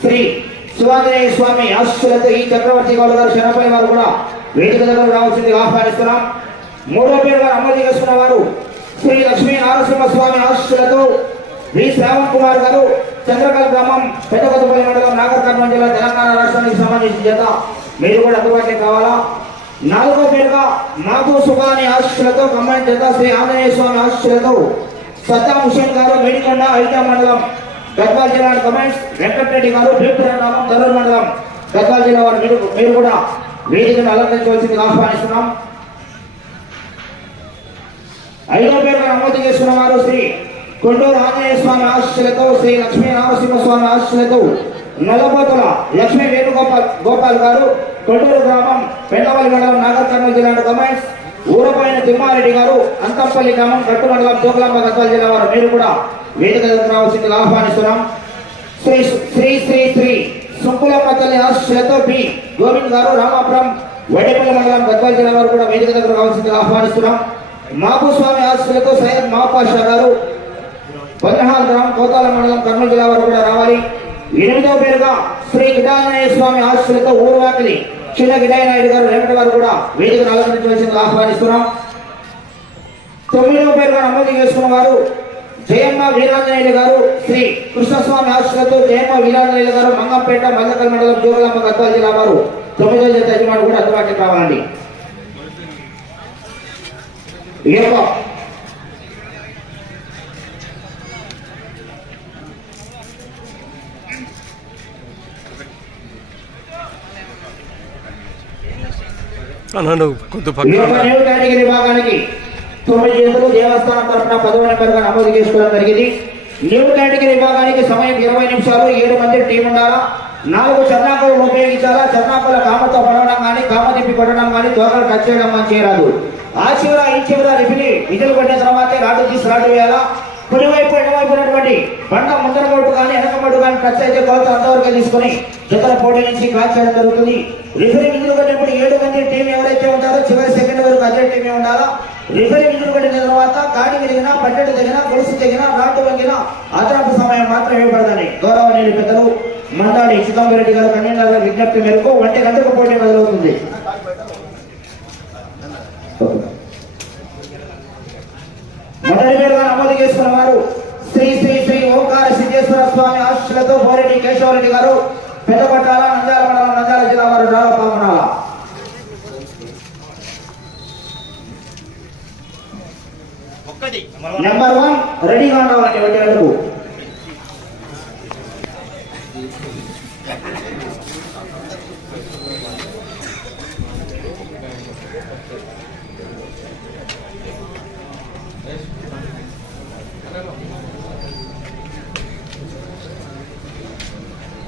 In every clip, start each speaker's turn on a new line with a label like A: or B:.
A: శ్రీ శివాంజనేయ స్వామి ఆశీస్సులతో ఈ చక్రవర్తి గౌడ గారు శరణపై వారు కూడా వేదిక దగ్గర రావాల్సింది ఆహ్వానిస్తున్నాం. మూడో పేరుగా అమలు చేసుకున్న వారు శ్రీ లక్ష్మీ నారసింహ స్వామి ఆశీస్సులతో వి శ్రావణ్ కుమార్ గారు చంద్రకల్ గ్రామం పెద్దకొత్తపల్లి మండలం నాగర్ కర్నూలు జిల్లా తెలంగాణ రాష్ట్రానికి సంబంధించిన జత. మీరు కూడా అందుబాటులో కావాలా? నాలుగో పేరుగా నాగు సుఖాని ఆశీస్సులతో కమ్మాయి జత శ్రీ ఆంజనేయ స్వామి ఆశీస్సులతో సద్దాం హుసేన్ గారు మేడికొండ ఐటా మండలం గద్వాల్ జిల్లా కమెంట్స్ వెంకటరెడ్డి గారు భీమపురం దరూర్ మండలం. గద్వాల్ జిల్లా వారు మీరు మీరు కూడా వేదికను అలంకరించవలసింది ఆహ్వానిస్తున్నాం. ఐదో పేరు నమోదు చేసుకున్న వారు శ్రీ కొండూరు ఆంజనేయ స్వామి ఆశీస్సులతో శ్రీ లక్ష్మీ నారసింహస్వామి ఆశీస్సులతో నల్లబోతుల లక్ష్మీ వేణుగోపాల్ గోపాల్ గారు కొండూరు గ్రామం పెండవల్లి మండలం నాగర్ కర్నూలు జిల్లా కమెంట్స్ ఊరపైన తిమ్మారెడ్డి గారు అంతంపల్లి గ్రామం గట్టు మండలం జోగులాంబ గద్వాల జిల్లా వారు. మీరు కూడా వేదిక రావాల్సింది ఆహ్వానిస్తున్నాం. శ్రీ శ్రీ శ్రీ శ్రీ సుంకులమ్మ తల్లి ఆశీస్సులతో బి. గోవింద్ గారు రామాపురం వడేపల్లి మండలం గద్వాల జిల్లా వారు కూడా వేదిక దగ్గర రావాల్సింది ఆహ్వానిస్తున్నాం. మాబు స్వామి ఆశీస్సులతో సయ్యద్ మహాపాషా గారు పద్మహాల్ గ్రామం కోతాల మండలం కర్నూలు జిల్లా వారు కూడా రావాలి. ఎనిమిదో పేరుగా శ్రీ గిడాయనయ్య స్వామి ఆశ్రయతో ఊరువాకిలి చిన్న గిడాయనాయుడు గారు రేపటి వారు కూడా వేదిక అలంకరించవలసిందిగా ఆహ్వానిస్తున్నాం. తొమ్మిదవ పేరుగా నమోదు చేసుకున్న వారు జయమ్మ వీరాంజనేయులు గారు శ్రీ కృష్ణస్వామి ఆశ్రతో జయమ్మ వీరాంజనేయులు గారు మంగంపేట మల్లకల్ మండలం జోగులమ్మ గద్వాల జిల్లా వారు తొమ్మిదో జత యజమాని కూడా అందుబాటులోకి రావాలండి ఈ యొక్క
B: అన్నాను కొద్ది పక్కన.
A: తొమ్మిది జతలు దేవస్థానం తరఫున పదవ నెంబర్గా నమోదు చేసుకోవడం జరిగింది. న్యూ కేటగిరీ విభాగానికి సమయం ఇరవై నిమిషాలు ఏడు మంది టీం ఉండాలా? నాలుగు చర్నాకులను ఉపయోగించాలా? చర్నాకుల కామతో పడవడం కానీ కామ తిప్పి కొట్టడం కానీ తోకలు టచ్ చేయడం కానీ చేయరాదు. ఆ చివర ఈ చివర రిఫిలి విధులు పడిన తర్వాతే రాటు తీసి రాటు వేయాలా? కుడివైపు ఎడవైపు ఉన్నటువంటి బండ ముందర మోటు కానీ వెనక మోటు కానీ టచ్ అయితే కొలత అంతవరకు తీసుకొని జతల పోటీ నుంచి క్రాస్ చేయడం జరుగుతుంది. రిఫరీ విధులు కట్టినప్పుడు ఏడు మంది టీం ఎవరైతే ఉంటారో చివరి సెకండ్ వరకు అదే టీమే ఉండాలా? రిఫరీ విధులు కట్టిన తర్వాత కాడి విరిగినా పట్టెడు తగిన గొలుసు తగినా రాటు వంగినా అదనపు సమయం మాత్రం ఇవ్వబడదని గౌరవనీయులు పెద్దలు మందాడి చిదంబరెడ్డి గారు కన్వీనర్ విజ్ఞప్తి మేరకు ఒంటి గంటకు పోటీ మొదలవుతుంది మొదటి చేసుకున్న వారు శ్రీ శ్రీ శ్రీ ఓంకార సిద్ధేశ్వర స్వామి ఆశీస్సులతో బోరెడ్డి కేశవరెడ్డి గారు పెద్దపట్టాల నంద్యాల మండలం నంద్యాల జిల్లా వారు రావ పాల్గొనాల నెంబర్ వన్ రెడీగా ఉండాలండి ఒకటి వరకు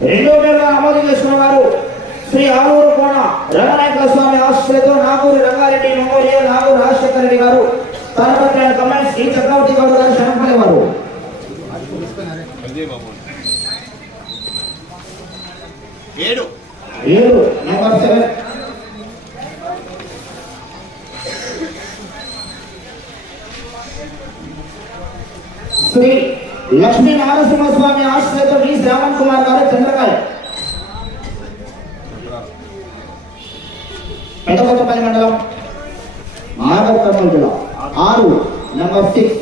A: రెండో పేరుగా నమోదు చేసుకున్న వారు శ్రీ ఆలూరు కోణ రంగనాయకుల స్వామి ఆశీస్సులతో నాగూరు రంగారెడ్డి మెమోరియల్ నాగూరు రాజశేఖర రెడ్డి గారు తలపతి కమెంట్స్ ఈ చక్రవర్తి గౌడ్ గారు శరణపల్లి వారు.
C: ఏడు.
A: ఏడు. నెంబర్ సెవెన్ శ్రీ లక్ష్మీ నారసింహ స్వామి ఆశ్రయతో వి శ్రావణ్ కుమార్ గారు చంద్రకాయ పెద్దకొత్తపల్లి మండలం నాగర్ కర్నూలు జిల్లా ఆరు నెంబర్ సిక్స్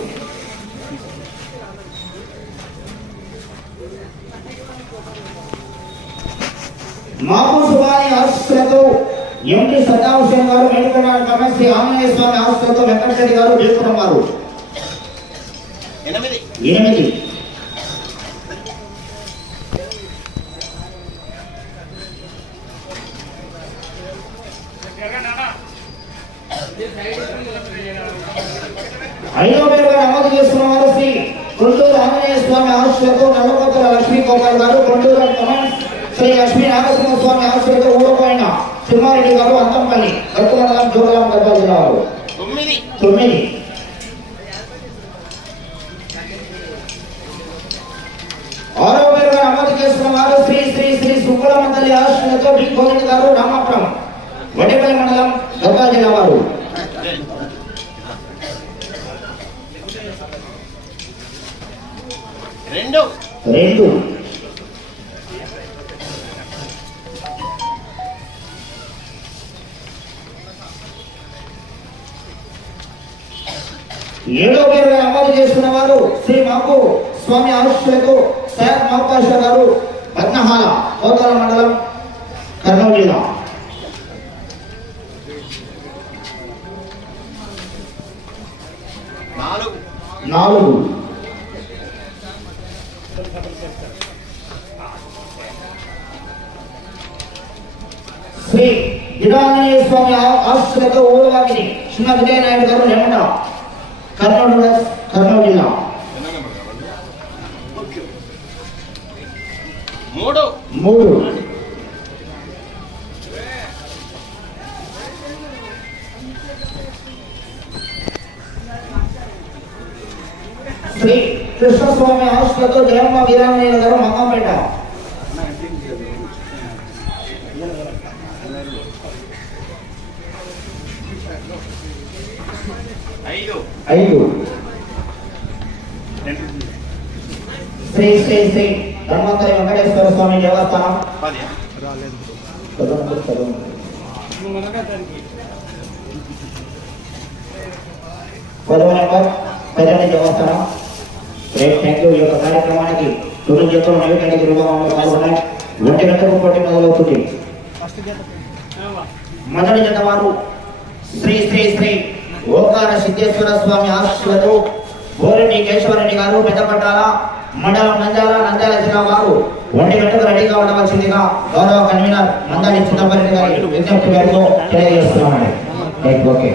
A: మాపు సుబాని ఆశీస్సులతో ఎండి సద్దాం హుసేన్ గారు మేడుకొండ కమెస్సి ఆంజనేయ స్వామి ఆశీస్సులతో వెంకటరెడ్డి గారు వీరపురం వారు
C: ఎనిమిది
A: ఎనిమిది ఐదో పేరుగా నమోదు చేసుకున్న వారు శ్రీ గుంటూరు ఆంజనేయ స్వామి ఆశీస్సులతో నల్లకొత్తల లక్ష్మీ గోపాల్ గారు గుంటూరు కమాండ్ శ్రీ లక్ష్మీ నాగసింహ స్వామి ఆశీస్సులతో ఊరపోయిన తిమ్మారెడ్డి గారు అంతంపల్లి గట్టుమండలం జోగులాం గద్వాల జిల్లా వారు.
C: తొమ్మిది.
A: నమోదు చేసుకున్న వారు శ్రీ శ్రీ శ్రీ సుబ్బలమంతలి ఆశీస్సులతో డి గోవింద్ గారు రామాపురం వడ్డేపల్లి మండలం గద్వాల జిల్లా వారు.
C: రెండు.
A: రెండు. ఏడో పేరు అమలు చేసుకున్న వారు శ్రీ మాకు స్వామి ఆశీస్సులతో సార్ మహపాష గారు పద్మహాల కోతాల మండలం కర్నూలు జిల్లా.
C: నాలుగు.
A: శ్రీ గిడాంజనేయ స్వామి ఆశ్రత ఊరవాగిని చిన్న విజయనాయుడు గారు నెమ్మట కర్నూలు కర్నూలు జిల్లా.
C: మూడు.
A: మూడు. శ్రీ కృష్ణస్వామి ఆశీస్సులతో జయమ్మ వీరాంజనేయ గారు
C: ఐదు.
A: ఐదు. శ్రీ శ్రీ శ్రీ ధన్వంతరి వెంకటేశ్వర స్వామి దేవస్థానం. పదవ నెంబర్ పెద్దని దేవస్థానం. రేపు థ్యాంక్ యూ ఈ యొక్క కార్యక్రమానికి తొలి జతలు నవీకరణ విభాగంలో పాల్గొన్నాయి. ఒంటి గంటకు పోటీ మొదలవుతుంది మొదటి జత వారు శ్రీ శ్రీ శ్రీ ఓంకార సిద్ధేశ్వర స్వామి ఆశీస్సులతో బోరెడ్డి కేశవరెడ్డి గారు పెద్దపట్టాల మండలం నంద్యాల నంద్యాల జిల్లా వారు ఒంటి గంటకు రెడీగా ఉండవలసిందిగా గౌరవ కన్వీనర్ మందాడి చిన్నపల్లి గారి విజ్ఞప్తి మేరకు తెలియజేస్తున్నామండి. ఓకే.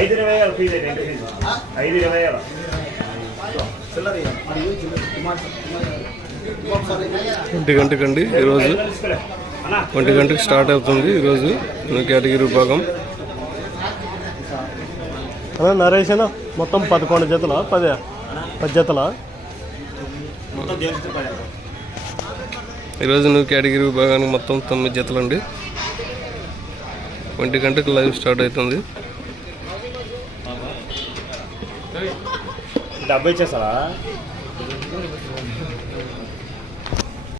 B: ఐదు ఇరవై వేల ఫీజు ఐదు ఇరవై వేల
D: ఒంటి గంటకండి ఈరోజు. ఒంటి గంటకు స్టార్ట్ అవుతుంది ఈరోజు. కేటగిరీ విభాగం.
E: నరేష్ అన్న మొత్తం పదకొండు జతల? పది? పది జతల?
D: ఈరోజు నువ్వు కేటగిరీ విభాగానికి మొత్తం తొమ్మిది జతలు అండి ఒంటి గంటకి లైవ్ స్టార్ట్ అవుతుంది.
B: డబ్బు ఇచ్చేస్తారా